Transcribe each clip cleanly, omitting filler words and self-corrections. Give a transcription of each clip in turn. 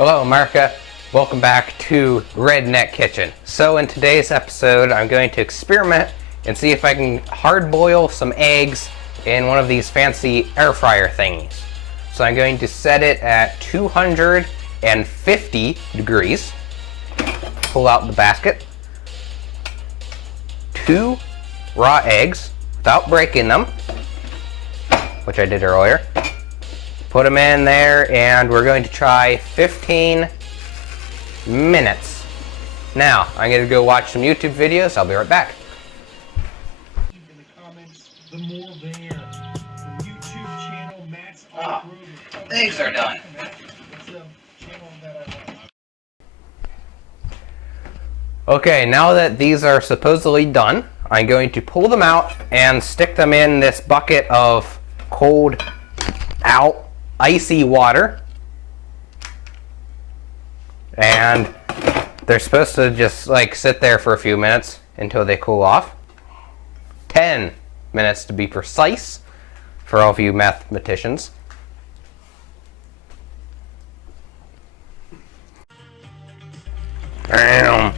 Hello America, welcome back to Redneck Kitchen. So in today's episode I'm going to experiment and see if I can hard boil some eggs in one of these fancy air fryer thingies. So I'm going to set it at 250 degrees, pull out the basket, 2 raw eggs without breaking them, which I did earlier. Put them in there and we're going to try 15 minutes. Now, I'm going to go watch some YouTube videos. I'll be right back. In the comments, the more there. The YouTube channel, Matt's Eggs are done. That's the channel that I love. Okay, now that these are supposedly done, I'm going to pull them out and stick them in this bucket of cold out icy water, and they're supposed to just like sit there for a few minutes until they cool off. 10 minutes to be precise for all of you mathematicians. Bam.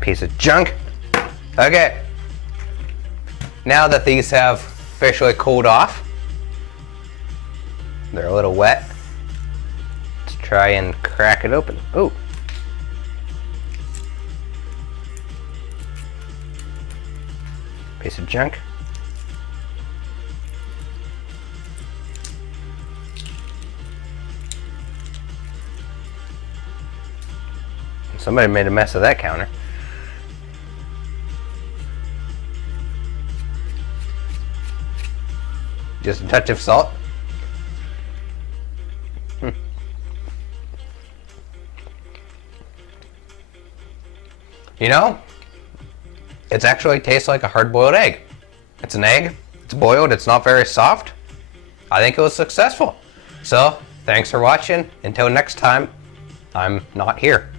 Piece of junk. Okay. Now that these have officially cooled off, they're a little wet. Let's try and crack it open. Oh. Piece of junk. Somebody made a mess of that counter. Just a touch of salt. You know, it actually tastes like a hard-boiled egg. It's an egg, it's boiled, it's not very soft. I think it was successful. So, thanks for watching. Until next time, I'm not here.